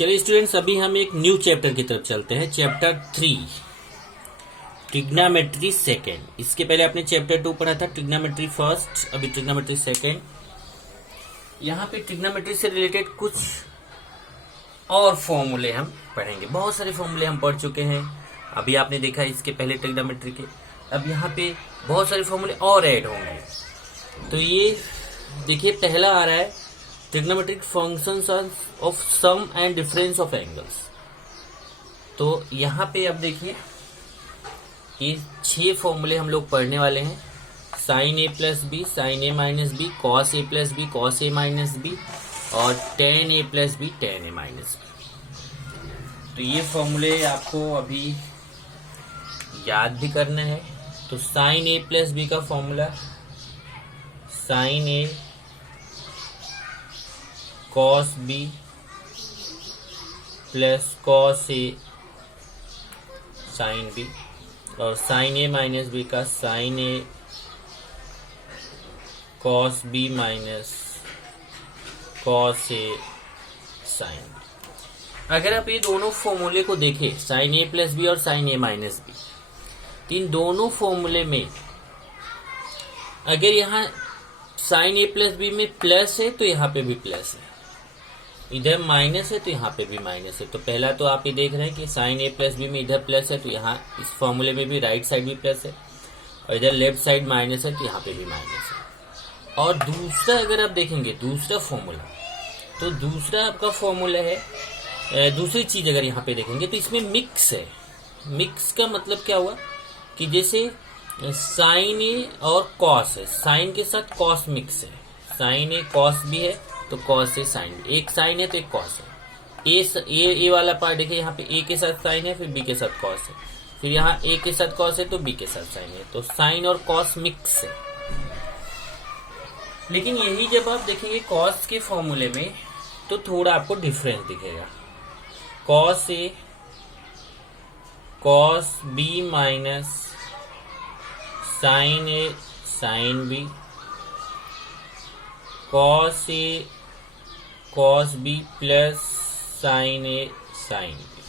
चलिए स्टूडेंट्स, अभी हम एक न्यू चैप्टर की तरफ चलते हैं। Chapter 3 trigonometry second. इसके पहले आपने चैप्टर 2 पढ़ा था, ट्रिग्नोमेट्री फर्स्ट, अभी ट्रिग्नोमेट्री सेकेंड। यहाँ पे ट्रिग्नोमेट्री से रिलेटेड कुछ और फॉर्मूले हम पढ़ेंगे। बहुत सारे फॉर्मूले हम पढ़ चुके हैं, अभी आपने देखा इसके पहले ट्रिग्नोमेट्री के। अब यहाँ पे बहुत सारे फॉर्मूले और ऐड होंगे। तो ये देखिए, पहला आ रहा है trigonometric functions of sum and difference of angles. तो यहाँ पे अब देखिए, ये 6 फॉर्मूले हम लोग पढ़ने वाले हैं। Sign A plus B, sign A minus B, cos a plus B, cos A minus B, और ten A plus B, ten A minus B. तो ये फॉर्मूले आपको अभी याद भी करना है। तो साइन ए प्लस बी का formula sine A cos B plus cos A sine B, और साइन ए माइनस बी का sign A cos b minus cos A sine B. अगर आप ये दोनों फॉर्मूले को देखें, साइन ए प्लस बी और साइन ए माइनस बी, इन दोनों फॉर्मूले में अगर यहाँ साइन ए प्लस बी में प्लस है तो यहाँ पे भी प्लस है, इधर माइनस है तो यहाँ पे भी माइनस है। तो पहला तो आप ये देख रहे हैं कि साइन ए प्लस बी में इधर प्लस है, तो यहाँ इस फॉर्मूले में भी राइट साइड भी प्लस है, और इधर लेफ्ट साइड माइनस है तो यहाँ पे भी माइनस है। और दूसरा अगर आप देखेंगे दूसरा फॉर्मूला, तो दूसरा आपका फॉर्मूला है, दूसरी चीज अगर यहाँ पे देखेंगे तो इसमें मिक्स है। मिक्स का मतलब क्या हुआ कि जैसे साइन ए और कॉस है, साइन के साथ कॉस मिक्स है, साइन ए कॉस भी है तो कॉस ए साइन, एक साइन है तो एक कॉस है। ए वाला पार्ट देखिए, यहाँ पे ए के साथ साइन है, फिर बी के साथ कॉस है, फिर यहाँ ए के साथ कॉस है तो बी के साथ साइन है। तो साइन और कॉस मिक्स है। लेकिन यही जब आप देखेंगे कॉस के फॉर्मूले में तो थोड़ा आपको डिफरेंस दिखेगा। Cos a cos b minus sine a sine B, cos a cos B plus sign a sine B.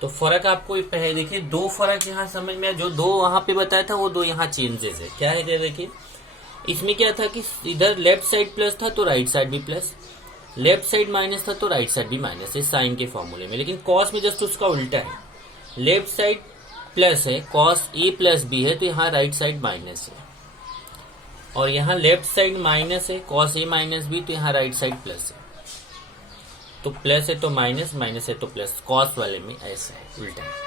तो फर्क आपको पहले देखिए, दो फर्क यहाँ समझ में आया। जो दो वहां पे बताया था वो दो यहाँ चेंजेस है। क्या है देखिए, इसमें क्या था कि इधर लेफ्ट साइड प्लस था तो राइट साइड भी प्लस, लेफ्ट साइड माइनस था तो राइट साइड भी माइनस है साइन के फॉर्मूले में। लेकिन कॉस में जस्ट उसका उल्टा है, लेफ्ट साइड प्लस है, कॉस ए प्लस बी है तो यहाँ राइट साइड माइनस है, और यहाँ लेफ्ट साइड माइनस है, कॉस ए माइनस बी, तो यहाँ राइट साइड प्लस है। तो प्लस है तो माइनस, माइनस है तो प्लस, कॉस वाले में ऐसा है, उल्टा है।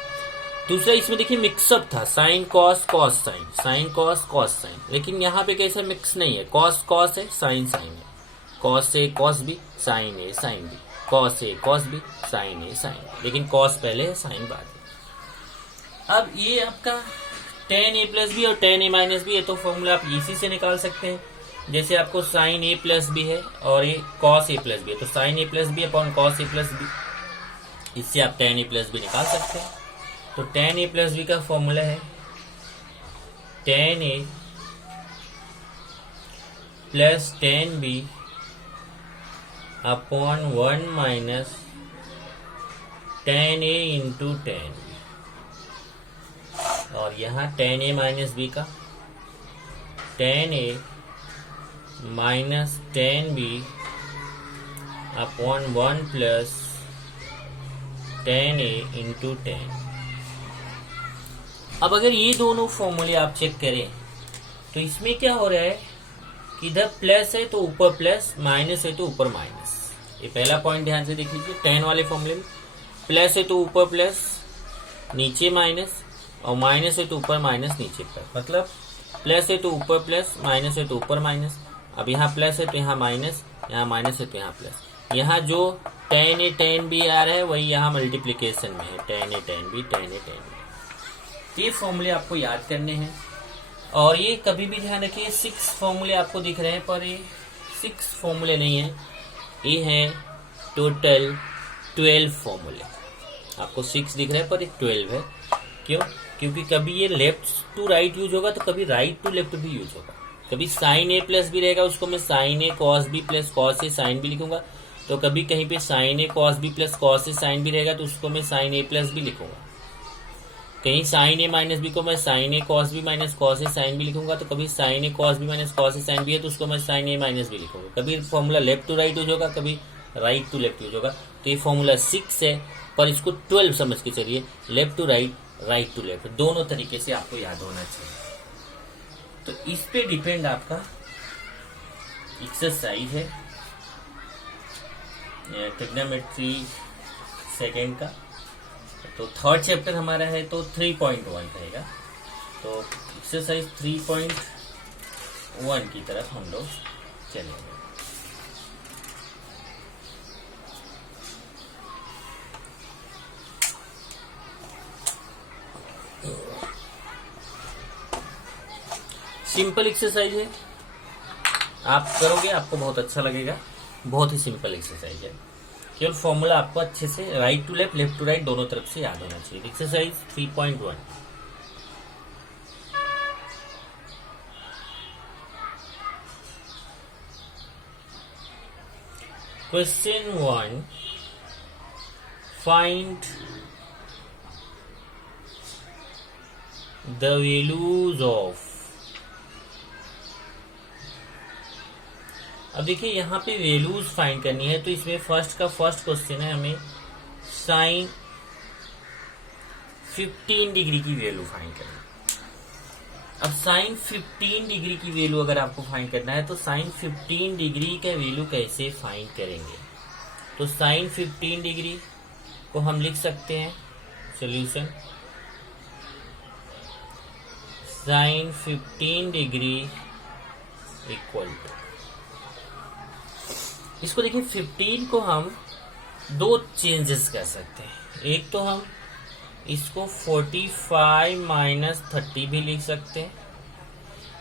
दूसरा इसमें देखिए मिक्सअप था, sine cos cos sine, sine cos cos sine. लेकिन यहाँ पे कैसा मिक्स नहीं है, कॉस कॉस है, साइन साइन है, cos a cos B, sign a sine B, cos a cos B, sign a sine B. लेकिन कॉस पहले है, साइन बाद में। अब ये आपका टेन ए प्लस बी और टेन ए माइनस बी है, तो फॉर्मूला आप इसी से निकाल सकते हैं। जैसे आपको साइन ए प्लस बी है और ये कॉस ए प्लस बी है, तो sign A plus B upon cos a plus B, इससे आप टेन ए प्लस बी निकाल सकते हैं। तो टेन ए प्लस बी का फॉर्मूला है tan A plus tan B upon 1 minus tan A into tan, और यहाँ टेन ए माइनस बी का tan A minus tan B upon 1 plus tan A into tan. अब अगर ये दोनों फॉर्मूले आप चेक करें तो इसमें क्या हो रहा है कि इधर प्लस है तो ऊपर प्लस, माइनस है तो ऊपर माइनस। ये पहला पॉइंट ध्यान से देख लीजिए, टेन वाले फॉर्मूले में प्लस है तो ऊपर प्लस नीचे माइनस, और माइनस है तो ऊपर माइनस नीचे प्लस। मतलब प्लस है तो ऊपर प्लस, माइनस है तो ऊपर माइनस। अब यहाँ प्लस है तो यहाँ माइनस, यहाँ माइनस है तो यहाँ प्लस। यहाँ जो टेन ए टेन बी आ रहा है वही यहाँ मल्टीप्लीकेशन में है, टेन ए टेन बी, टेन ए टेन बी। ये फॉर्मूले आपको याद करने हैं। और ये कभी भी ध्यान रखिए, 6 फॉर्मूले आपको दिख रहे हैं, पर ये 6 फॉर्मूले नहीं है, ये है टोटल 12 फॉर्मूले। आपको 6 दिख रहा है पर ये 12 है। क्यों? क्योंकि कभी ये लेफ्ट टू राइट यूज होगा तो कभी राइट टू लेफ्ट भी यूज होगा। कभी साइन ए प्लस बी रहेगा, उसको मैं sign A cos B plus cos A sine B लिखूंगा, तो कभी कहीं पे sign A cos B plus cos A sine B रहेगा तो उसको मैं साइन ए प्लस बी लिखूंगा। कहीं साइन ए माइनस बी को मैं sign A cos b minus cos A sine B लिखूंगा। तो कभी sign A cos b minus cos A sine B है तो उसको मैं साइन ए माइनस बी लिखूंगा। कभी फॉर्मूला लेफ्ट टू राइट हो जाएगा, कभी राइट टू लेफ्ट हो जाएगा। तो ये फॉर्मूला 6 है, पर इसको 12 समझ के चलिए, left to right, right to left, दोनों तरीके से आपको याद होना चाहिए। तो इस पे डिपेंड आपका एक्सरसाइज है ट्रिग्नोमेट्री सेकेंड का। तो थर्ड चैप्टर हमारा है तो 3.1 रहेगा। तो एक्सरसाइज 3.1 की तरफ हम लोग चलेंगे। सिंपल एक्सरसाइज है, आप करोगे आपको बहुत अच्छा लगेगा। बहुत ही सिंपल एक्सरसाइज है, केवल फॉर्मूला आपको अच्छे से right to left, left to right दोनों तरफ से याद होना चाहिए। Exercise 3.1। Question 1, find the values of. अब देखिए यहाँ पे वैल्यूज फाइंड करनी है, तो इसमें फर्स्ट क्वेश्चन है हमें साइन 15 डिग्री की वैल्यू फाइंड करनी है। अब साइन 15 डिग्री की वैल्यू अगर आपको फाइंड करना है तो साइन 15 डिग्री का वैल्यू कैसे फाइंड करेंगे। तो साइन 15 डिग्री को हम लिख सकते हैं solution, sine 15 degree equal to, इसको देखिए 15 को हम दो चेंजेस कर सकते हैं। एक तो हम इसको 45 माइनस 30 भी लिख सकते हैं,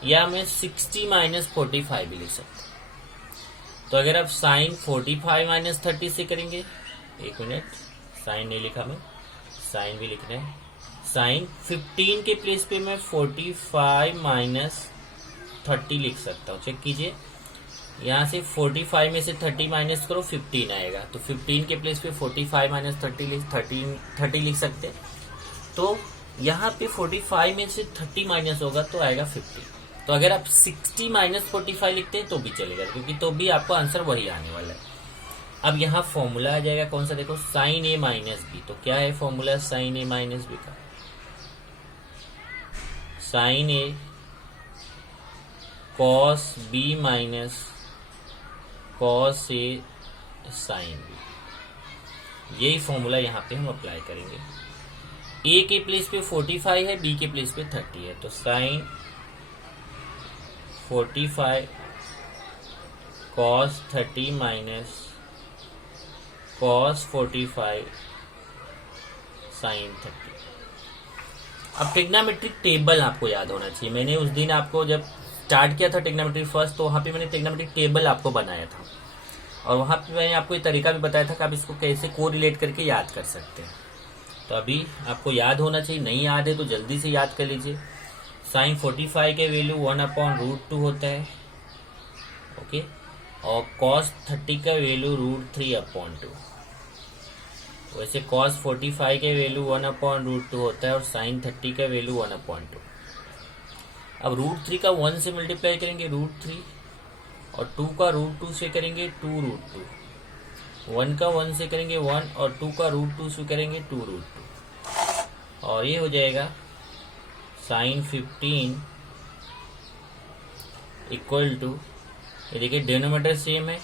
या मैं 60 माइनस 45 भी लिख सकते हैं। तो अगर आप साइन 45 माइनस 30 से करेंगे, एक मिनट, साइन नहीं लिखा मैं, साइन भी लिखना है। साइन 15 के प्लेस पे मैं 45 माइनस 30 लिख सकता हूँ। चेक कीजिए, यहाँ से 45 में से 30 माइनस करो 15 आएगा। तो 15 के प्लेस पे 45 माइनस 30 लिख सकते हैं। तो यहाँ पे 45 में से 30 माइनस होगा तो आएगा 50। तो अगर आप 60 माइनस 45 लिखते हैं तो भी चलेगा, क्योंकि तो भी आपको आंसर वही आने वाला है। अब यहाँ फॉर्मूला आ जाएगा कौन सा, देखो साइन ए माइनस बी। तो क्या है फॉर्मूला साइन ए माइनस बी का, sign A cos b minus cos A sine B. यही फॉर्मूला यहाँ पे हम अप्लाई करेंगे। ए के प्लेस पे 45 है, बी के प्लेस पे 30 है। तो sine 45 cos 30 minus cos 45 sine 30। अब ट्रिग्नोमेट्रिक टेबल आपको याद होना चाहिए। मैंने उस दिन आपको जब स्टार्ट किया था ट्रिग्नोमेट्री फर्स्ट, तो वहाँ पे मैंने ट्रिग्नोमेट्रिक टेबल आपको बनाया था, और वहाँ पे मैंने आपको ये तरीका भी बताया था कि आप इसको कैसे कोरिलेट करके याद कर सकते हैं। तो अभी आपको याद होना चाहिए, नहीं याद है तो जल्दी से याद कर लीजिए। साइन 45 के वैल्यू 1/√2 होता है, ओके, और कॉस 30 का वैल्यू √3/2। वैसे कॉस 45 के वैल्यू 1/√2 होता है और साइन 30 का वैल्यू 1/2। अब √3 का 1 से मल्टीप्लाई करेंगे √3, और 2 का √2 से करेंगे 2√2, 1 का 1 से करेंगे 1, और 2 का √2 से करेंगे 2√2, और ये हो जाएगा साइन 15 इक्वल टू, ये देखिए डिनोमिनेटर सेम है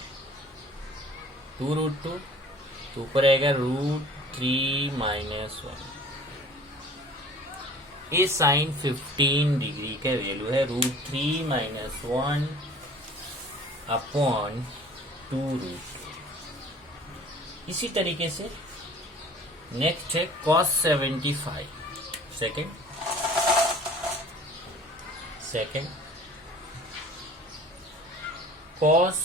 2√2, तो ऊपर आएगा √3 - 1। ये साइन 15 डिग्री का वैल्यू है √3 - 1/2√2। इसी तरीके से नेक्स्ट है cos 75 सेकेंड cos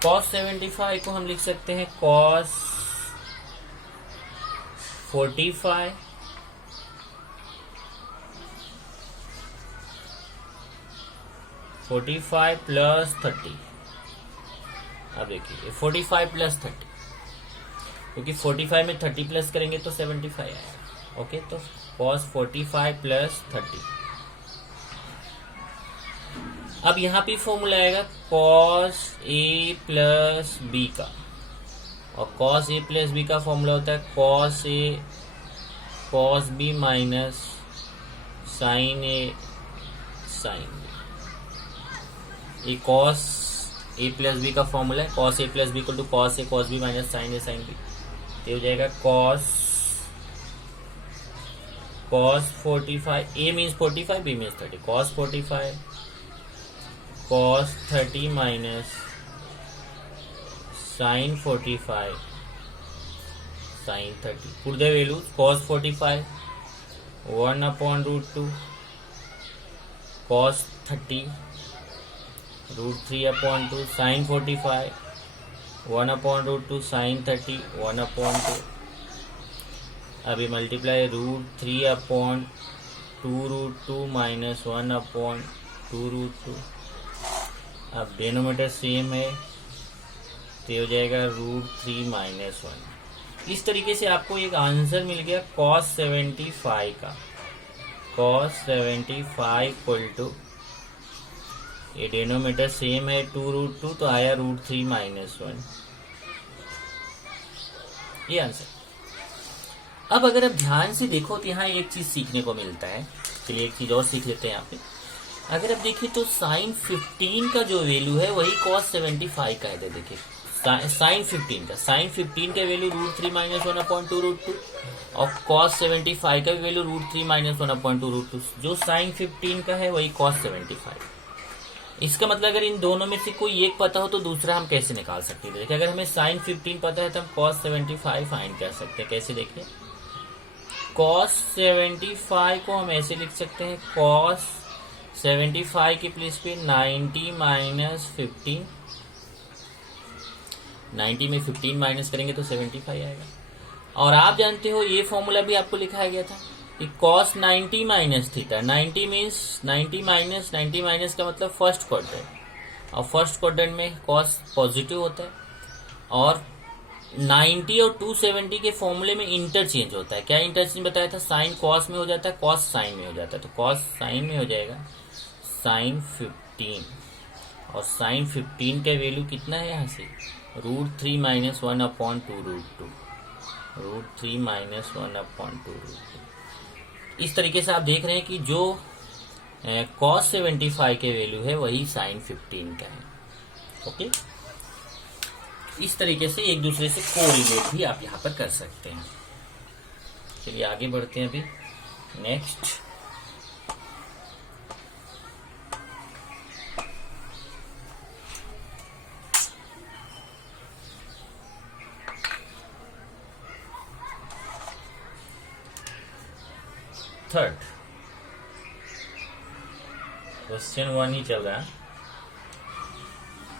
75 को हम लिख सकते हैं cos 45 - 45 प्लस 30। अब देखिए 45 प्लस 30, क्योंकि 45 में 30 प्लस करेंगे तो 75 आएगा। ओके, तो cos 45 प्लस 30। अब यहाँ पे फॉर्मूला आएगा cos a प्लस b का, और cos a प्लस b का फॉर्मूला होता है cos a cos b minus sin a sin b। ये cos a प्लस b का फॉर्मूला है, cos a plus b equal to cos a cos b minus sin a sin b। तो हो जाएगा cos 45, a means 45, b means 30, cos 45 cos 30 minus sin 45 sin 30। Put the values, cos 45 1 upon root 2, cos 30 root 3 upon 2, sin 45 1 upon root 2, sin 30 1 upon 2। अभी multiply root 3 upon 2 root 2 minus 1 upon 2 root 2। अब denominator same है तो हो जाएगा root 3 minus 1। इस तरीके से आपको एक आंसर मिल गया cos 75 का। cos 75 इक्वल टू, ये डिनोमिनेटर सेम है 2 रूट 2, तो आया रूट 3 माइनस 1, ये आंसर। अब अगर आप ध्यान से देखो तो यहाँ एक चीज सीखने को मिलता है। चलिए एक चीज और सीख लेते हैं यहाँ पे। अगर आप देखिए तो sin 15 का जो वैल्यू है वही cos 75 का है। देखिए sin 15 का value root 3 minus 1 upon 2 root 2, और cos 75 का value root 3 minus 1 upon 2 root 2। जो sin 15 का है वही cos 75। इसका मतलब अगर इन दोनों में से कोई एक पता हो तो दूसरा हम कैसे निकाल सकते हैं। देखिए अगर हमें sin 15 पता है तो हम cos 75 फाइंड कर सकते हैं। कैसे देखिए, cos 75 को हम ऐसे लिख सकते हैं, cos 75 के प्लेस पे 90 माइनस 15, 90 में 15 माइनस करेंगे तो 75 आएगा। और आप जानते हो ये फॉर्मूला भी आपको लिखाया गया था कि cos 90 minus theta. 90 means 90 minus का मतलब फर्स्ट क्वाड्रेंट, और फर्स्ट क्वाड्रेंट में cos पॉजिटिव होता है, और 90 और 270 के फॉर्मूले में इंटरचेंज होता है। क्या इंटरचेंज बताया था, साइन कॉस में हो जाता है, कॉस साइन में हो जाता है। तो कॉस साइन में हो जाएगा साइन 15, और साइन 15 का वैल्यू कितना है यहाँ से, root 3 minus 1 upon 2 root 2, root 3 minus 1 upon 2 root 2। इस तरीके से आप देख रहे हैं कि जो cos 75 के वैल्यू है वही साइन 15 का है। ओके, इस तरीके से एक दूसरे से कोरिलेट भी आप यहाँ पर कर सकते हैं। चलिए आगे बढ़ते हैं अभी नेक्स्ट। थर्ड क्वेश्चन 1 ही चल रहा है।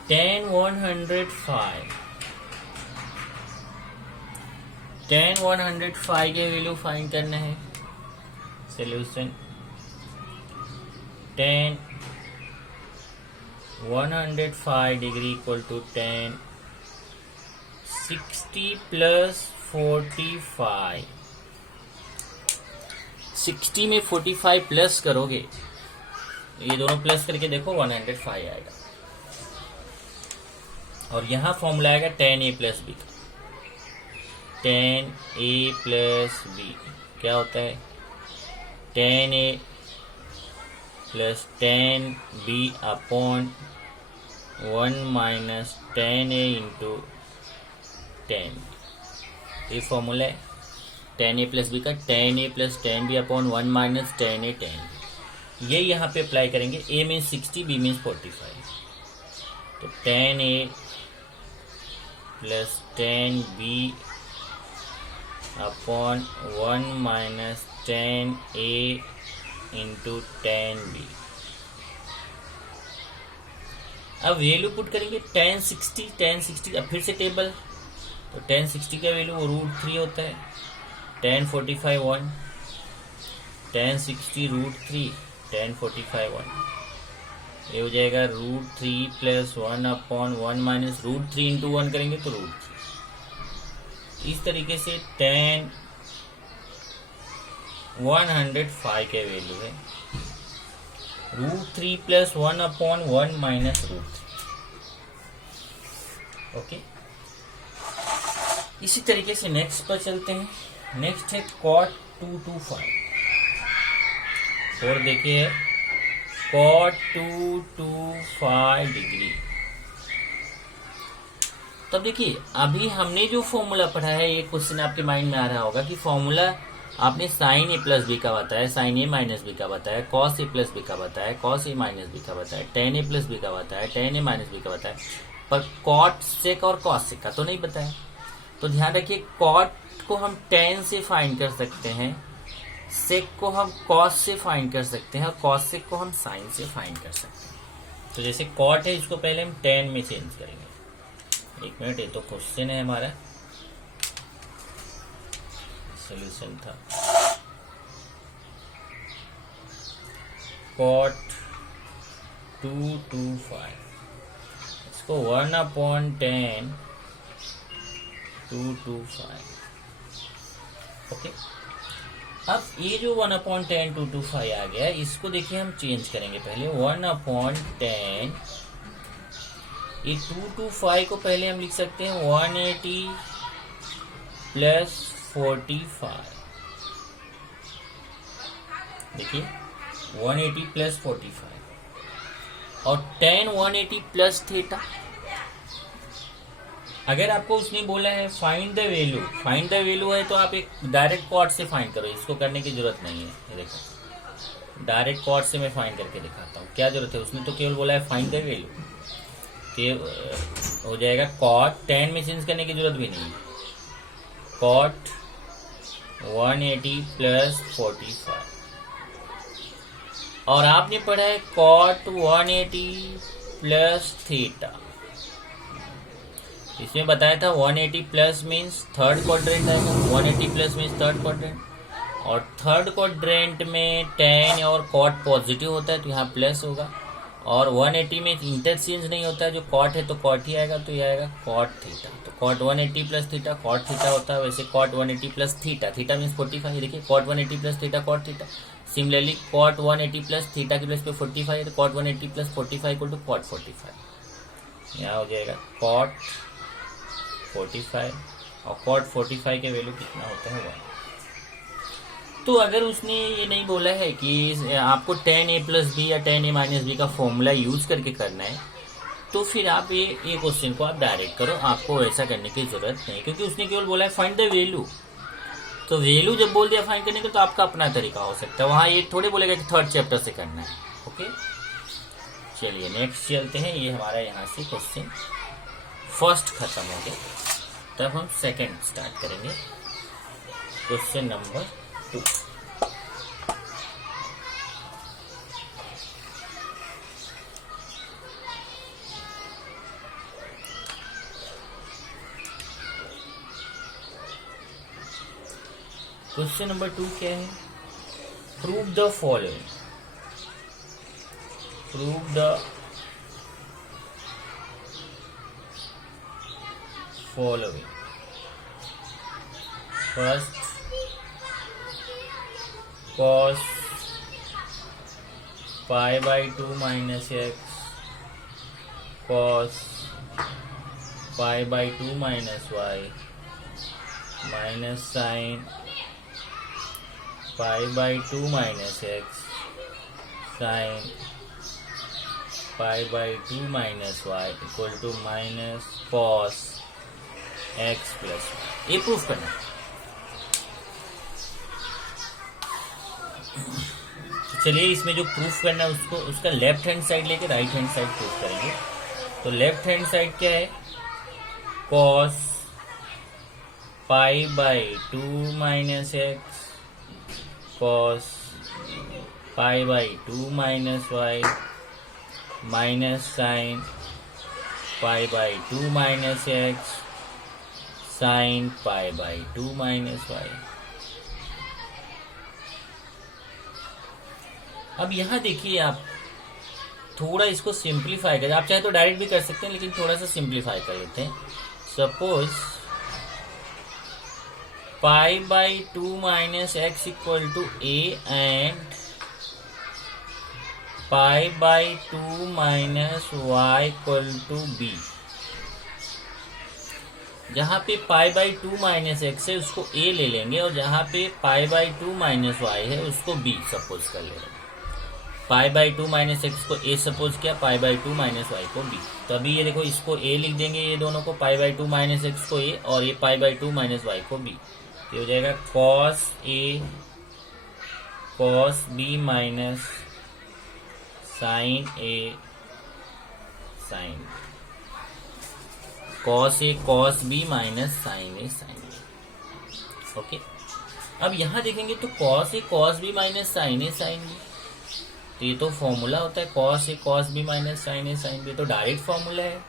tan 105 के वैल्यू फाइंड करना है। Solution, tan 105 degree equal to tan 60 plus 45। 60 में 45 प्लस करोगे, ये दोनों प्लस करके देखो 105 आएगा। और यहाँ फॉर्मूला आएगा tan a plus b. tan a plus b क्या होता है, tan a plus tan b upon 1 minus tan a into tan b। ये फॉर्मूला है tan a प्लस बी का, tan a plus tan b upon 1 minus tan a tan b। ये यहाँ पे apply करेंगे। a मीन्स 60, b मीन्स 45, तो tan a plus tan b upon 1 minus tan a into tan b। अब value put करेंगे tan 60, अब फिर से टेबल, तो tan 60 का वैल्यू रूट 3 होता है, tan 45 1, tan 60 रूट 3, tan 45 1। ये हो जाएगा √3 प्लस 1/1 माइनस √3 इंटू 1 करेंगे तो √3। इस तरीके से tan 105 के वैल्यू है √3 प्लस 1/1 माइनस √3। ओके, इसी तरीके से नेक्स्ट पर चलते हैं। नेक्स्ट है cot 225 और देखिए cot 225 डिग्री। तब देखिए अभी हमने जो फॉर्मूला पढ़ा है, ये क्वेश्चन आपके माइंड में आ रहा होगा कि फॉर्मूला आपने साइन ए प्लस बी का बताया, साइन ए माइनस बी का बताया, कॉस ए प्लस बी का बताया, कॉस ए माइनस बी का बताया, टेन ए प्लस बी का बताया, टेन ए माइनस बी का बताया, पर कॉट सेक और कॉस सेक का तो नहीं बताया। तो ध्यान रखिए कॉट को हम टेन से फाइंड कर सकते हैं, सेक को हम कॉस से फाइंड कर सकते हैं और कॉस सेक को हम साइन से फाइंड कर सकते हैं। तो जैसे कॉट है इसको पहले हम टेन में चेंज करेंगे। एक मिनट, ये तो क्वेश्चन है हमारा, सोल्यूशन था। cot 225 इसको 1/10 225। ओके, अब ये जो 1/10 225 आ गया, इसको देखिए हम चेंज करेंगे। पहले 1/10, ये 225 को पहले हम लिख सकते हैं 180 प्लस 45। देखिए 180 प्लस 45 और tan 180 प्लस थीटा। अगर आपको उसने बोला है find the value, find the value है तो आप एक डायरेक्ट कॉट से फाइंड करो, इसको करने की जरूरत नहीं है। ये देखो डायरेक्ट कॉट से मैं फाइंड करके दिखाता हूँ, क्या जरूरत है। उसने तो केवल बोला है फाइंड द वैल्यू, हो जाएगा कॉट, tan में चेंज करने की जरूरत भी नहीं है। कॉट 180 प्लस 45 और आपने पढ़ा है cot 180 प्लस थीटा। इसमें बताया था 180 प्लस मीन्स थर्ड क्वाड्रेंट आएगा, 180 प्लस मीन्स थर्ड क्वाड्रेंट, और थर्ड क्वाड्रेंट में tan और cot पॉजिटिव होता है तो यहाँ प्लस होगा, और 180 में इंटरचेंज नहीं होता है, जो cot है तो cot ही आएगा, तो ये आएगा cot थीटा। तो cot 180 plus theta cot theta होता है, वैसे cot 180 plus theta, theta means 45। देखिए cot 180 plus theta cot theta. Similarly cot 180 plus theta की प्लस पे 45 है तो cot 180 plus 45 equal to cot 45। यहाँ हो जाएगा cot 45 और cot 45 के वैल्यू कितना होता है 1। तो अगर उसने ये नहीं बोला है कि आपको tan a प्लस बी या tan a माइनस बी का फॉर्मूला यूज करके करना है, तो फिर आप ये क्वेश्चन को आप डायरेक्ट करो, आपको ऐसा करने की जरूरत नहीं, क्योंकि उसने केवल बोला है फाइंड द वैल्यू। तो वैल्यू जब बोल दिया फाइंड करने का तो आपका अपना तरीका हो सकता है, वहां ये थोड़े बोलेगा कि थर्ड चैप्टर से करना है। ओके, चलिए नेक्स्ट चलते हैं। ये हमारा यहाँ से क्वेश्चन फर्स्ट खत्म हो गया, तब हम सेकंड स्टार्ट करेंगे। Question number 2। क्वेश्चन नंबर 2 क्या है? Prove the following. Prove the following. First, cos π/2 minus x cos π/2 minus y minus sin π/2 minus x sin π/2 minus y equal to minus cos x plus y। ये proof करना है। चलिए इसमें जो proof करना है उसको, उसका लेफ्ट हैंड साइड लेके राइट हैंड साइड प्रूफ करेंगे। तो लेफ्ट हैंड साइड क्या है? cos π/2 minus x cos π/2 minus y minus sin π/2 minus x sin π/2 minus y। अब यहां देखिए, आप थोड़ा इसको सिंप्लीफाई करें, आप चाहे तो डायरेक्ट भी कर सकते हैं लेकिन थोड़ा सा सिंप्लीफाई कर लेते हैं। Suppose pi by 2 minus x equal to a and pi by 2 minus y equal to b. जहां पे पाई बाई 2 माइनस एक्स है उसको ए ले लेंगे और जहां पे पाई बाई 2 माइनस वाई है उसको बी सपोज कर लेंगे। पाई बाई 2 माइनस एक्स को ए सपोज किया, पाई बाई 2 माइनस वाई को बी। तो अभी ये देखो इसको ए लिख देंगे, ये दोनों को पाई बाई 2 माइनस एक्स को ए और ये पाई बाई 2 माइनस वाई को बी। ये हो जाएगा cos a cos b minus sine a sign, cos a cos b minus sine a sine B. Okay, अब यहां देखेंगे तो cos a cos b minus sine a sine B, तो ये तो फॉर्मूला होता है cos a cos b minus sine a sine B, तो डायरेक्ट फॉर्मूला है।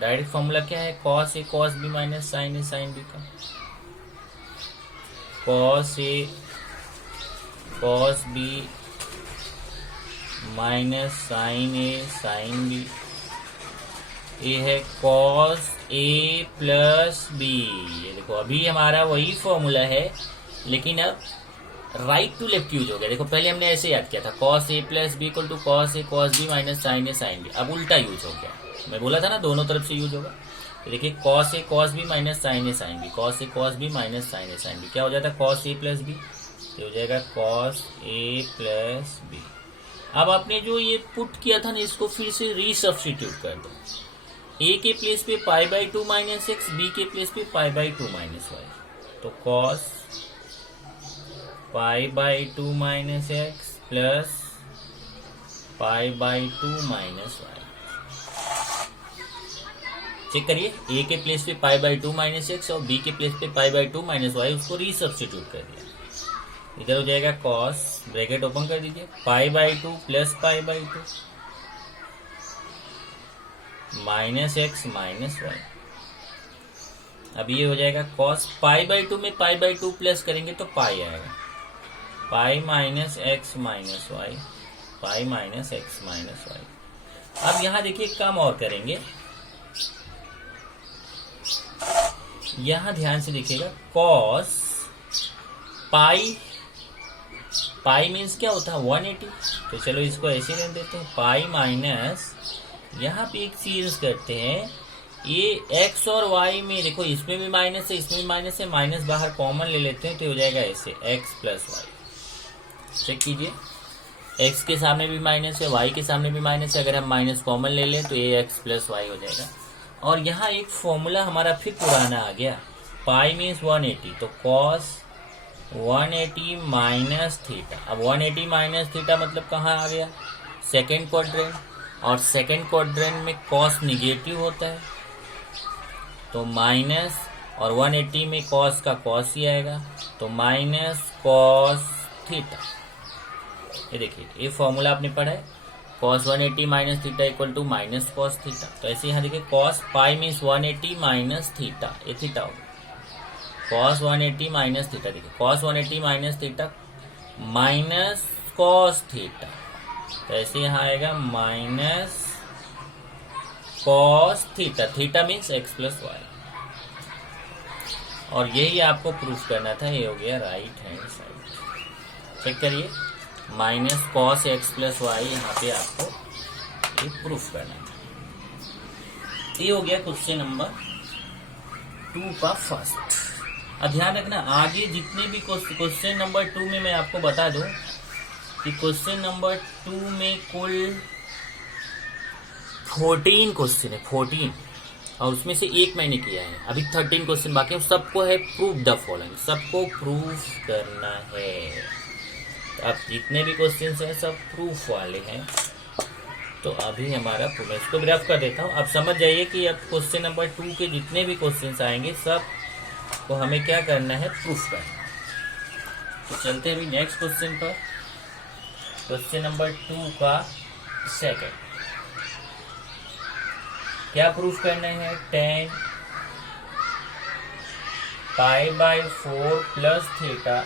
डायरेक्ट फॉर्मूला क्या है? Cos a cos b minus sine a sine B का। Cos a cos b minus sine a sine B, ये है cos a plus B. ये देखो अभी हमारा वही फॉर्मूला है लेकिन अब राइट टू लेफ्ट यूज हो गया। देखो पहले हमने ऐसे याद किया था cos a plus b equal to cos a cos b minus sine a sine b, अब उल्टा यूज हो गया। मैं बोला था ना दोनों तरफ से यूज होगा। तो देखिए cos a cos b minus sine a sine B, cos a cos b minus sine a sine B क्या हो जाता है? कॉस ए प्लस बी, तो हो जाएगा कॉस ए प्लस बी। अब आपने जो ये पुट किया था ना इसको फिर से रीसब्स्टिट्यूट कर दो। ए के प्लेस पे pi by 2 minus x, b के प्लेस पे पाई बाई 2 माइनस वाई, तो cos pi by 2 minus x plus pi by 2 minus y. Check करिए, ए के प्लेस पे पाई बाई 2 माइनस एक्स और बी के प्लेस पे पाई बाई 2 माइनस वाई, उसको रीसब्स्टिट्यूट कर दिया। इधर हो जाएगा कॉस, ब्रैकेट ओपन कर दीजिए, pi by 2 plus pi by 2 minus x minus y. अब ये हो जाएगा कॉस पाई बाई 2 में पाई बाई 2 प्लस करेंगे तो पाई आएगा, pi minus x minus y, pi minus x minus y. अब यहां देखिए काम और करेंगे, यहां ध्यान से देखिएगा कॉस पाई, पाई मीन्स क्या होता है? 180, तो चलो इसको ऐसे रहने देते हैं, पाई माइनस, यहाँ पे एक चीज करते हैं, ये x और y में देखो इसमें भी माइनस है इसमें भी माइनस है, माइनस बाहर कॉमन ले लेते हैं तो हो जाएगा ऐसे x प्लस वाई। चेक कीजिए, x के सामने भी माइनस है y के सामने भी माइनस है, अगर हम माइनस कॉमन ले लें तो ये x प्लस वाई हो जाएगा। और यहाँ एक फॉर्मूला हमारा फिर पुराना आ गया, पाई मीन्स 180, तो कॉस 180 माइनस थीटा। अब 180 माइनस थीटा मतलब कहाँ आ गया? सेकेंड क्वाड्रेंट, और सेकेंड क्वाड्रेंट में कॉस निगेटिव होता है तो माइनस, और 180 में कॉस का कॉस ही आएगा तो माइनस कॉस थीटा। ये देखिए ये फॉर्मूला आपने पढ़ा है, cos 180 minus theta equal to minus cos theta. तो ऐसे यहाँ देखिए cos pi means 180 minus theta, ये थीटा होगा, कॉस 180 माइनस थीटा। देखिए cos 180 minus theta minus cos theta, तो ऐसे यहाँ आएगा minus cos theta, theta means x plus y. और यही आपको प्रूफ करना था, ये हो गया राइट हैंड साइड। चेक करिए, minus cos x plus y यहाँ पे आपको ये प्रूफ करना था। ये हो गया क्वेश्चन नंबर 2 का फर्स्ट। अब ध्यान रखना आगे जितने भी क्वेश्चन नंबर 2 में मैं आपको बता दूं कि क्वेश्चन नंबर 2 में कुल 14 क्वेश्चन है, 14, और उसमें से एक मैंने किया है, अभी 13 क्वेश्चन बाकी है। सबको है प्रूफ द फॉलोइंग, सबको प्रूफ करना है। तो अब जितने भी क्वेश्चन हैं सब प्रूफ वाले हैं। तो अभी हमारा मैं इसको रफ कर देता हूँ। अब समझ जाइए कि अब क्वेश्चन नंबर 2 के जितने भी क्वेश्चन आएंगे सब को हमें क्या करना है? प्रूफ करना है। तो चलते हैं अभी नेक्स्ट क्वेश्चन पर, क्वेश्चन नंबर 2 का सेकंड। क्या प्रूफ करना है? 10 pi by 4 plus theta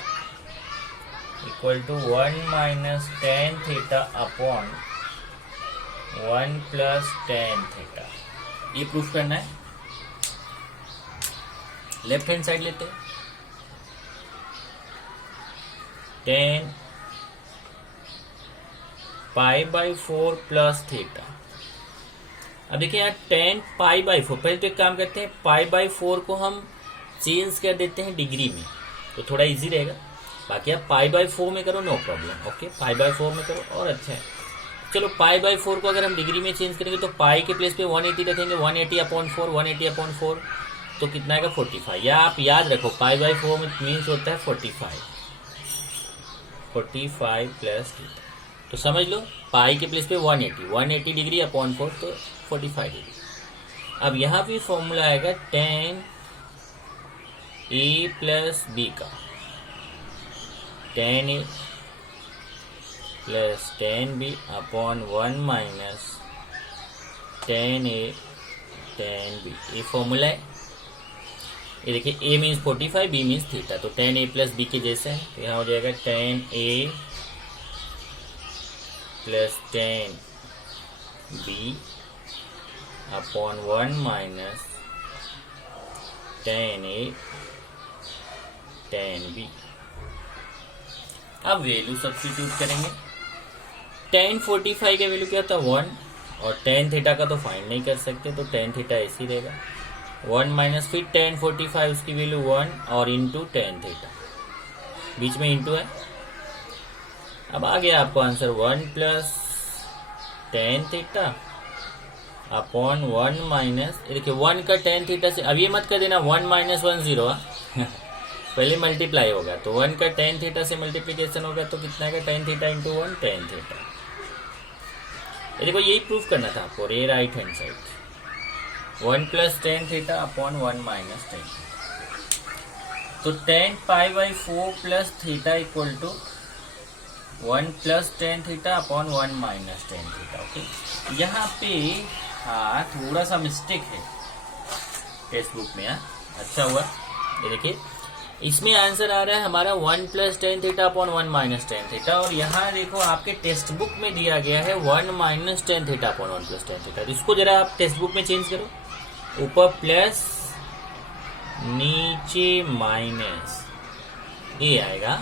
equal to 1 minus 10 theta upon 1 plus ten theta, ये प्रूफ करना है। लेफ्ट हैंड साइड लेते हैं, ten pi by 4 plus theta. अब देखिए यहाँ टेन पाई बाई 4, पहले तो एक काम करते हैं, पाई बाई 4 को हम चेंज कर देते हैं डिग्री में, तो थोड़ा इजी रहेगा। बाकी आप पाई बाई 4 में करो, no problem, okay, pi by 4 में करो और अच्छा है। चलो पाई बाई 4 को अगर हम डिग्री में चेंज करेंगे तो पाई के प्लेस पे 180 रखेंगे, 180/4, 180/4 तो कितना आएगा 45। या आप याद रखो पाई बाई 4 में मीन्स होता है 45 प्लस थीटा। तो समझ लो पाई के प्लेस पे 180 डिग्री अपॉन 4 तो 45 डिग्री। अब यहाँ पे फॉर्मूला आएगा tan a प्लस बी का, tan a plus tan b upon 1 minus tan a tan b, ये फॉर्मूला है। ये देखिए a means 45, b means theta, तो tan a प्लस b के जैसे है, तो यहाँ हो जाएगा tan a plus tan b upon 1 minus tan a tan b। अब वैल्यू सब्स्टिट्यूट करेंगे, tan 45 का वैल्यू क्या था 1, और tan थीटा का तो फाइंड नहीं कर सकते, तो tan थीटा ऐसे ही रहेगा 1 माइनस फिर tan 45 उसकी वैल्यू 1 और इंटू tan थीटा, बीच में इंटू है। अब आ गया आपको answer 1 plus tan theta upon 1 minus, देखिए 1 का tan थीटा से, अब ये मत कर देना 1 माइनस 1 0, पहले मल्टीप्लाई होगा, तो 1 का tan थीटा से मल्टीप्लीकेशन होगा तो कितना आएगा tan theta into 1 tan theta. ये देखो यही प्रूफ करना था आपको, ये right hand side 1 plus tan theta upon 1 minus tan theta. तो tan pi by 4 plus theta equal to 1 plus tan theta upon 1 minus tan theta. Okay, यहाँ पे हाँ थोड़ा सा मिस्टेक है टेक्स्ट बुक में, अच्छा हुआ। ये देखिए इसमें आंसर आ रहा है हमारा 1 plus tan theta upon 1 minus tan theta, और यहाँ देखो आपके टेक्स्ट बुक में दिया गया है 1 minus tan theta upon 1 plus tan theta. इसको जरा आप टेक्स्ट बुक में चेंज करो, ऊपर प्लस नीचे माइनस, ये आएगा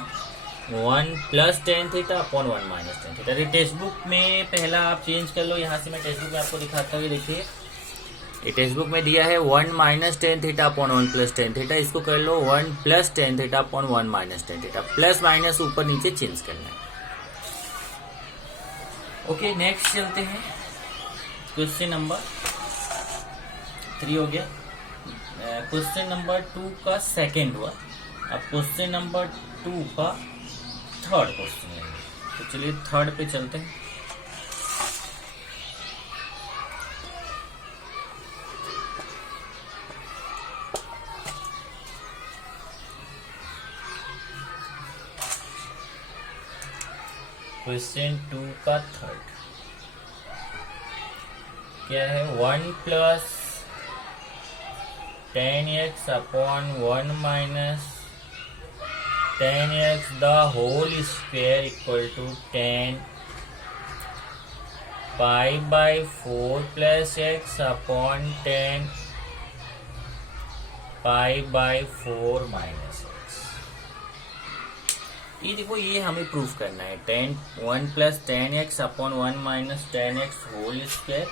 1 plus tan theta upon 1 minus tan theta. Text book में पहला आप चेंज कर लो, यहाँ से मैं टेक्स्ट बुक में आपको दिखाता हूँ। देखिए ये टेक्स्ट बुक में दिया है 1 minus tan theta upon 1 plus tan theta, इसको कर लो 1 plus tan theta upon 1 minus tan theta, plus minus ऊपर नीचे चेंज करना है। ओके नेक्स्ट चलते हैं, क्वेश्चन नंबर 3 हो गया, क्वेश्चन नंबर 2 का सेकेंड हुआ। अब क्वेश्चन नंबर 2 का थर्ड क्वेश्चन लेंगे, तो चलिए थर्ड पे चलते हैं। क्वेश्चन 2 का थर्ड क्या है, 1 plus tan x upon 1 minus tan x the whole square equal to tan pi by 4 plus x upon tan pi by 4 minus x। ये देखो ये हमें प्रूफ करना है, tan 1 plus tan x upon 1 minus tan x whole square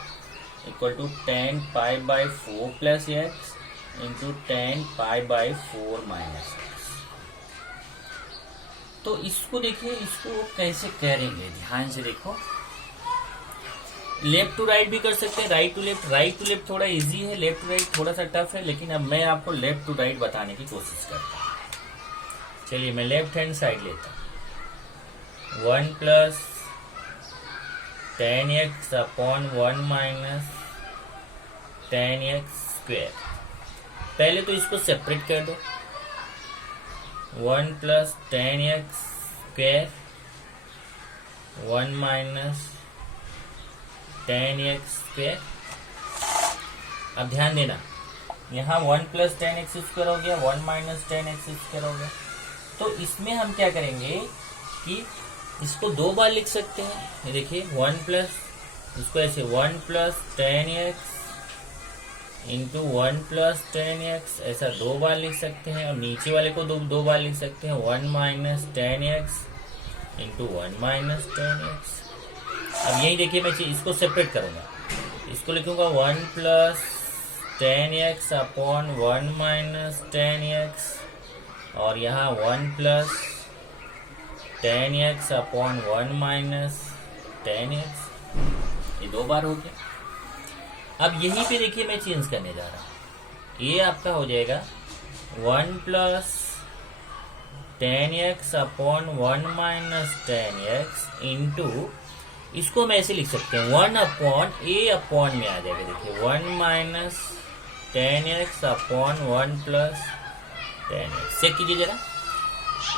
equal to tan pi by 4 plus x into tan pi by 4 minus x। तो इसको देखिए, इसको कैसे करेंगे ध्यान से देखो, लेफ्ट टू राइट भी कर सकते हैं, राइट टू लेफ्ट थोड़ा इजी है, लेफ्ट टू राइट थोड़ा सा टफ है, लेकिन अब मैं आपको लेफ्ट टू राइट बताने की कोशिश करता हूँ। चलिए मैं लेफ्ट हैंड साइड लेता हूँ, 1 plus tan x upon 1 minus tan x square. पहले तो इसको सेपरेट कर दो, 1 plus tan x square 1 minus tan x square. अब ध्यान देना यहाँ 1 प्लस tan x स्क्वायर हो गया, 1 माइनस tan x स्क्वायर हो गया। तो इसमें हम क्या करेंगे कि इसको 2 बार लिख सकते हैं। ये देखिए 1 प्लस इसको ऐसे 1 plus 10x into 1 plus 10x ऐसा 2 बार लिख सकते हैं, और नीचे वाले को दो बार लिख सकते हैं 1 minus 10x into 1 minus 10x। अब यही देखिए मैं इसको सेपरेट करूंगा, इसको लिखूंगा 1 plus 10x upon 1 minus 10x, और यहाँ 1 plus 10x upon 1 minus 10x, ये 2 बार हो गया। अब यहीं पे देखिए मैं चेंज करने जा रहा हूं, ये आपका हो जाएगा 1 plus 10x upon 1 minus 10x into, इसको मैं ऐसे लिख सकते हैं 1 अपॉन ए अपॉन में आ जाएगा, देखिए 1 minus 10x upon 1 plus 10x। Check कीजिए जरा,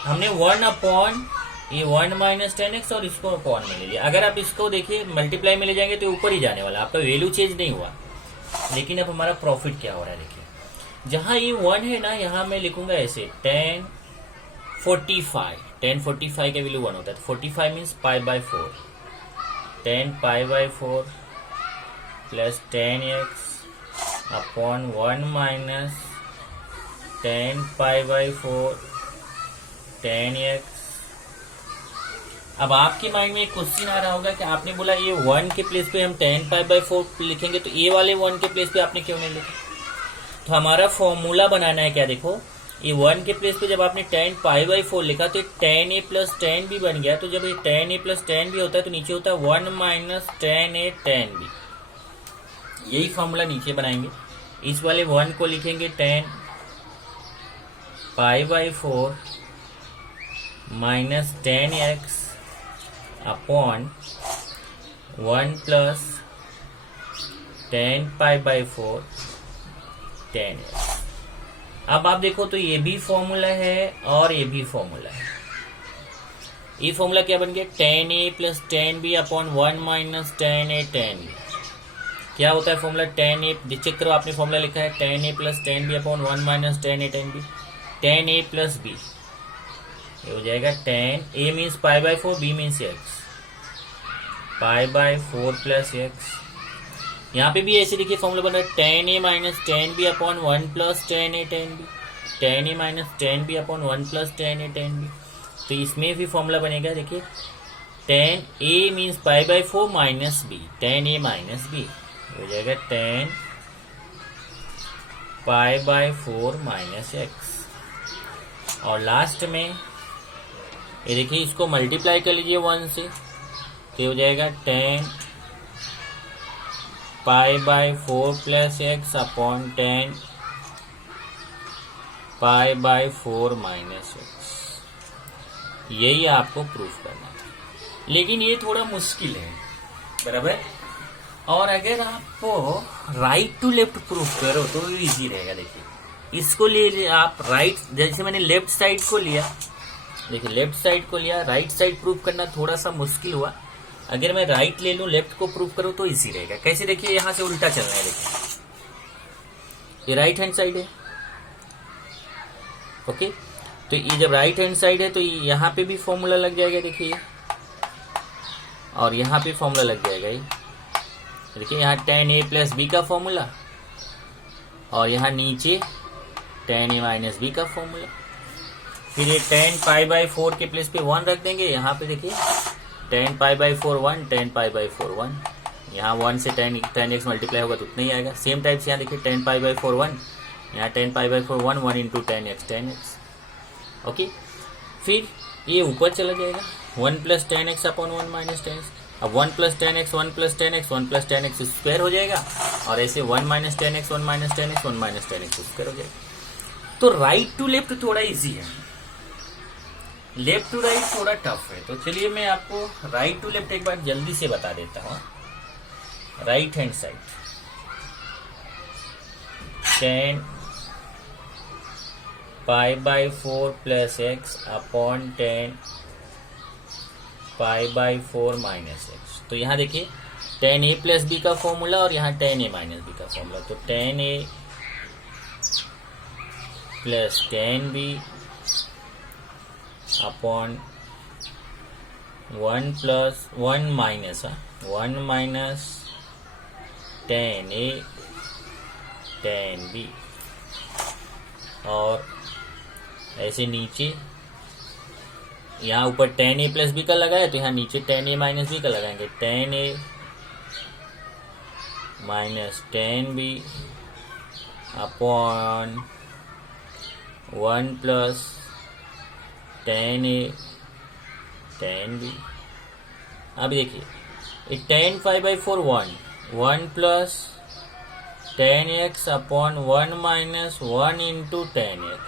हमने 1 अपॉन ये 1 माइनस 10x और इसको अपॉन में ले लिया। अगर आप इसको देखिए मल्टीप्लाई में ले जाएंगे तो ऊपर ही जाने वाला, आपका वैल्यू चेंज नहीं हुआ। लेकिन अब हमारा प्रॉफिट क्या हो रहा है देखिए, जहां ये 1 है ना, यहां मैं लिखूंगा ऐसे 1045 का वैल्यू 1 होता है, तो 45 means pi by 4, 10 pi by 4 plus 10x upon 1 minus 10 pi by 4 10x। अब आपके माइंड में एक क्वेश्चन आ रहा होगा कि आपने बोला ये 1 के प्लेस पे हम 10 पाई बाय 4 लिखेंगे, तो ये वाले 1 के प्लेस पे आपने क्यों नहीं लिखा? तो हमारा फॉर्मूला बनाना है क्या, देखो ये 1 के प्लेस पे जब आपने 10 पाई बाय 4 लिखा तो 10a प्लस 10 भी बन गया। तो जब ये 10a प्लस 10 भी होता है तो नीचे होता है 1 माइनस 10a 10b, यही फॉर्मूला नीचे बनाएंगे। इस वाले 1 को लिखेंगे 10 pi by 4 minus 10x upon 1 plus 10 pi by 4 10x। अब आप देखो तो ये भी फॉर्मूला है और ये भी फॉर्मूला है। ये फॉर्मूला क्या बन गया, 10a plus 10b upon 1 minus 10a 10b। क्या होता है फॉर्मूला 10a, चेक करो आपने फॉर्मूला लिखा है 10a plus 10b upon 1 minus 10a 10b, 10a plus b, ये हो जाएगा 10a means pi by 4, b means x, pi by 4 plus x। यहाँ पे भी ऐसे देखिए फॉर्मूला बन रहा है 10a minus 10b upon 1 plus 10a 10b, 10a minus 10b upon 1 plus 10a 10b। तो इसमें भी फॉर्मूला बनेगा देखिए 10a means pi by 4 minus b, 10a minus b, हो जाएगा 10 पाई बाय 4 माइनस x। और लास्ट में ये देखिए इसको मल्टीप्लाई कर लीजिए 1 से, तो हो जाएगा 10 pi by 4 plus x upon 10 pi by 4 minus x। यही आपको प्रूफ करना है, लेकिन ये थोड़ा मुश्किल है, बराबर। और अगर आपको राइट टू लेफ्ट प्रूफ करो तो इजी रहेगा। देखिए इसको ले आप राइट, जैसे मैंने लेफ्ट साइड को लिया, देखिए लेफ्ट साइड को लिया, राइट साइड प्रूफ करना थोड़ा सा मुश्किल हुआ। अगर मैं राइट ले लूं, लेफ्ट को प्रूफ करूं तो इजी रहेगा। कैसे, देखिए यहां से उल्टा चलना है, देखिए ये राइट हैंड साइड है, ओके। तो ये जब राइट हैंड साइड है तो यहाँ पे भी फॉर्मूला लग जाएगा, देखिए, और यहाँ पे फॉर्मूला लग जाएगा। ये देखिए यहाँ 10a प्लस बी का फॉर्मूला, और यहाँ नीचे 10a माइनस बी का फॉर्मूला। फिर ये 10 पाई बाय 4 के प्लेस पे 1 रख देंगे। यहाँ पे देखिए 10 पाई बाय 4 1, 10 पाई बाय 4 1, यहाँ 1 से 10x मल्टीप्लाई होगा तो उतना ही आएगा। सेम टाइप से यहाँ देखिए 10 पाई बाय 4 1, यहाँ 10 pi by 4 1, 1 into 10x, okay. फिर ये ऊपर चला जाएगा 1 plus 10x upon 1 minus 10x। अब 1 plus 10x 1 plus 10x 1 plus 10x square हो जाएगा, और ऐसे 1 minus 10x 1 minus 10x 1 minus 10x square हो जाएगा। तो राइट टू लेफ्ट थोड़ा इजी है, लेफ्ट टू राइट थोड़ा टफ है। तो चलिए मैं आपको राइट टू लेफ्ट एक बार जल्दी से बता देता हूँ। Right hand side 10 pi by 4 plus x upon 10 pi by 4 minus x। तो यहाँ देखिए 10a प्लस बी का फॉर्मूला और यहाँ 10a माइनस बी का फॉर्मूला। तो 10a plus 10b upon 1 minus 10a tan b, और ऐसे नीचे यहाँ ऊपर tan a प्लस b का लगाया तो यहाँ नीचे tan a माइनस b का लगाएंगे, tan a minus tan b upon 1 plus tan a tan b। अब देखिए tan 5/4 1 plus tan x upon 1 minus 1 into tan x,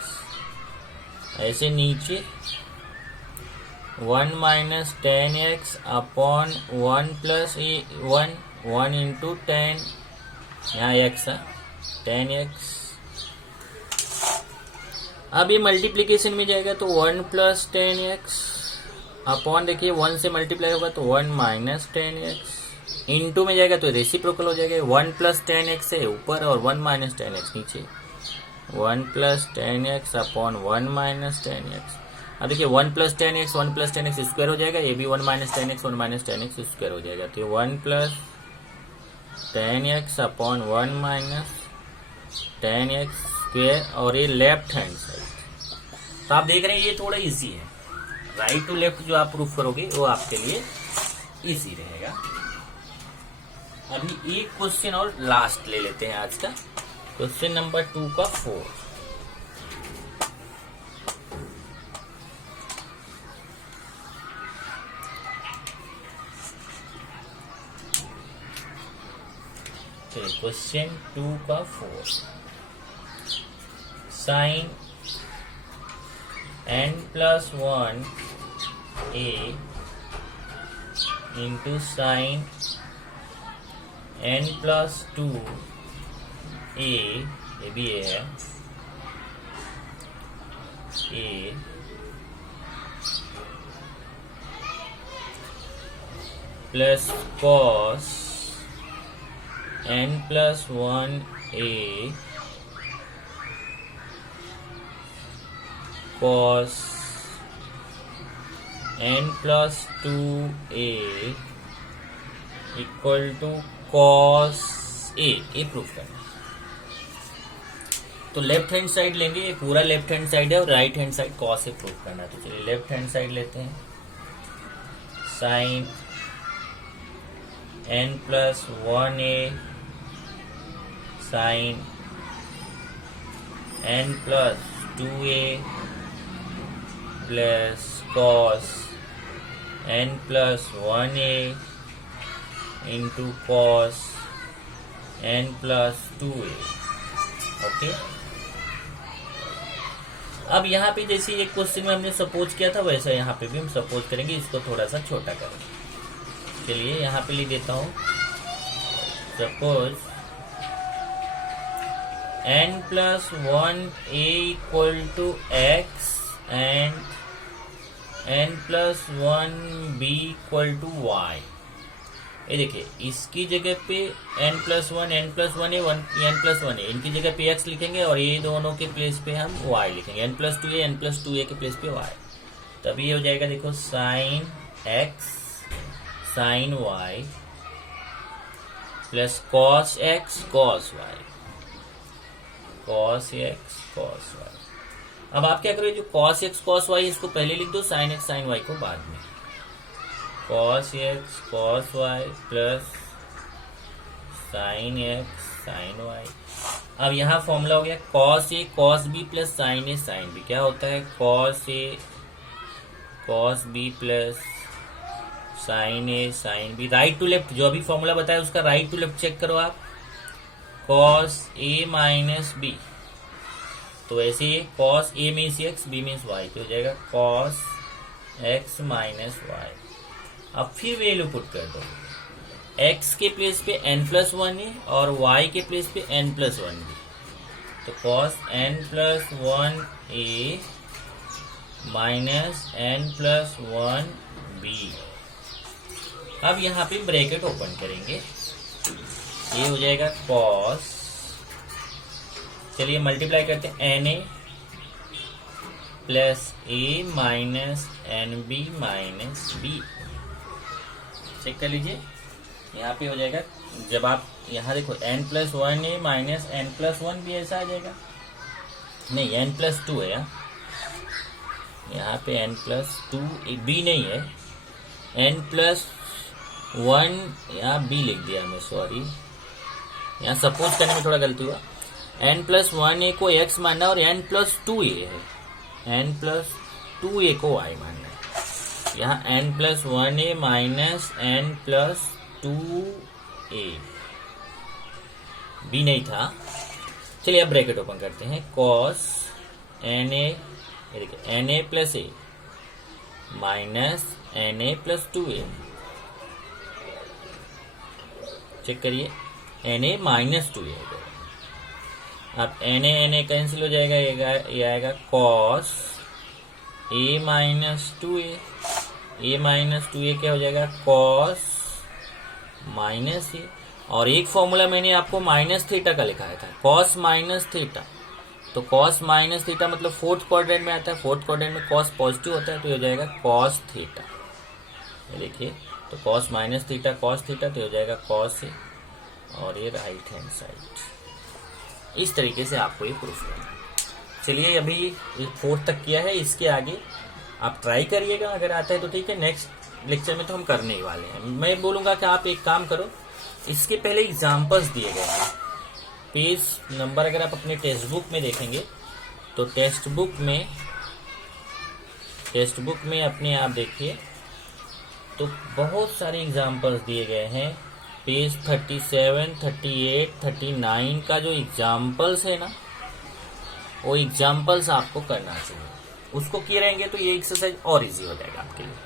ऐसे नीचे 1 minus tan x upon 1 plus 1 into tan, यहाँ x है tan x। अब ये मल्टीप्लीकेशन में जाएगा तो 1 प्लस tan x अपॉन, देखिए 1 से मल्टीप्लाई होगा तो 1 माइनस tan x, इनटू में जाएगा तो रेसिप्रोकल हो जाएगा, 1 प्लस tan x है ऊपर और 1 माइनस tan x नीचे, 1 plus tan x upon 1 minus tan x। अब देखिए 1 प्लस tan x स्क्वायर हो जाएगा, ये भी 1 माइनस tan x स्क्वायर हो जाएगा, तो 1 plus tan x upon 1 minus tan x square, और ये लेफ्ट हैंड साइड। तो आप देख रहे हैं ये थोड़ा इजी है, राइट टू लेफ्ट जो आप प्रूफ करोगे वो आपके लिए इजी रहेगा। अभी एक क्वेश्चन और लास्ट ले लेते हैं आज का, क्वेश्चन नंबर 2 का 4। क्वेश्चन 2 का 4, sine n+1 a into sine n+2 a, ये भी है a plus cos n+1 a cos n+2 a equal to cos a, ये प्रूफ करना। तो लेफ्ट हैंड साइड लेंगे, ये पूरा लेफ्ट हैंड साइड है और राइट हैंड साइड cos से प्रूफ करना है। तो चलिए लेफ्ट हैंड साइड लेते हैं, sine n+1 a sine n+2 a plus cos n+1 a into cos n+2 a। Okay, अब यहाँ पे जैसे एक क्वेश्चन में हमने सपोज किया था वैसा यहाँ पे भी हम सपोज करेंगे, इसको थोड़ा सा छोटा करेंगे। चलिए यहाँ पे लिख देता हूँ, suppose n+1 a equal to x and n+1 b equal to y। ये देखिए इसकी जगह पे n+1 n+1 a n+1 a, इनकी जगह पे x लिखेंगे और ये दोनों के प्लेस पे हम y लिखेंगे, n+2 a के प्लेस पे y। तभी ये हो जाएगा, देखो sine x sine y plus cos x cos y, cos x cos y। अब आप क्या करोगे, जो कॉस x कॉस y इसको पहले लिख दो, साइन x साइन y को बाद में, cos x cos y plus sine x sine y। अब यहाँ फॉर्मूला हो गया cos a cos b plus sine a sine b। क्या होता है, cos a cos b plus sine a sine b। Right to left जो अभी formula बताया उसका राइट टू लेफ्ट चेक करो आप, कॉस a माइनस b, तो ऐसे cos a means x b means y, तो हो जाएगा कॉस x माइनस y। अब फिर वैल्यू पुट कर दो, x के प्लेस पे n+1 है और y के प्लेस पे n+1 b, तो cos n+1 a minus n+1 b। अब यहाँ पे ब्रैकेट ओपन करेंगे, ये हो जाएगा कॉस, चलिए मल्टीप्लाई करते हैं, na plus a minus nb minus b check कर लीजिए, यहाँ पे हो जाएगा, जब आप यहाँ देखो n+1a माइनस n+1 भी ऐसा आ जाएगा, नहीं n+2 है यहाँ पे n+2 b नहीं है, n+1 यहाँ b लिख दिया मैं, सॉरी यहाँ सपोज करने में थोड़ा गलती हुआ। n+1a को x मानना और n+2a है, n+2a को y मानना है। यहाँ n+1a माइनस n+2a b नहीं था। चलिए अब ब्रैकेट ओपन करते हैं, cos na, देखिए na plus a minus na+2a, check करिए na माइनस 2a। अब na कैंसिल हो जाएगा, ये आएगा cos a minus 2a, a minus 2a क्या हो जाएगा cos माइनस a, और एक फॉर्मूला मैंने आपको माइनस थीटा का लिखाया था, cos माइनस थीटा, तो cos माइनस थीटा मतलब फोर्थ क्वाड्रेंट में आता है, फोर्थ क्वाड्रेंट में cos पॉजिटिव होता है, तो ये हो जाएगा cos थीटा। ये देखिए, तो cos minus theta cos theta, तो हो जाएगा cos a, और ये राइट हैंड साइड। इस तरीके से आपको ये प्रूफ करना है। चलिए अभी फोर्थ तक किया है, इसके आगे आप ट्राई करिएगा, अगर आता है तो ठीक है, नेक्स्ट लेक्चर में तो हम करने ही वाले हैं। मैं बोलूँगा कि आप एक काम करो, इसके पहले एग्जाम्पल्स दिए गए हैं, पेज नंबर अगर आप अपने टेक्स्ट बुक में देखेंगे तो टेक्स्ट बुक में अपने आप देखिए तो बहुत सारे एग्जाम्पल्स दिए गए हैं। पेज 37, 38, 39 का जो एग्जाम्पल्स है ना, वो एग्जाम्पल्स आपको करना चाहिए, उसको किए रहेंगे तो ये एक्सरसाइज और इजी हो जाएगा आपके लिए।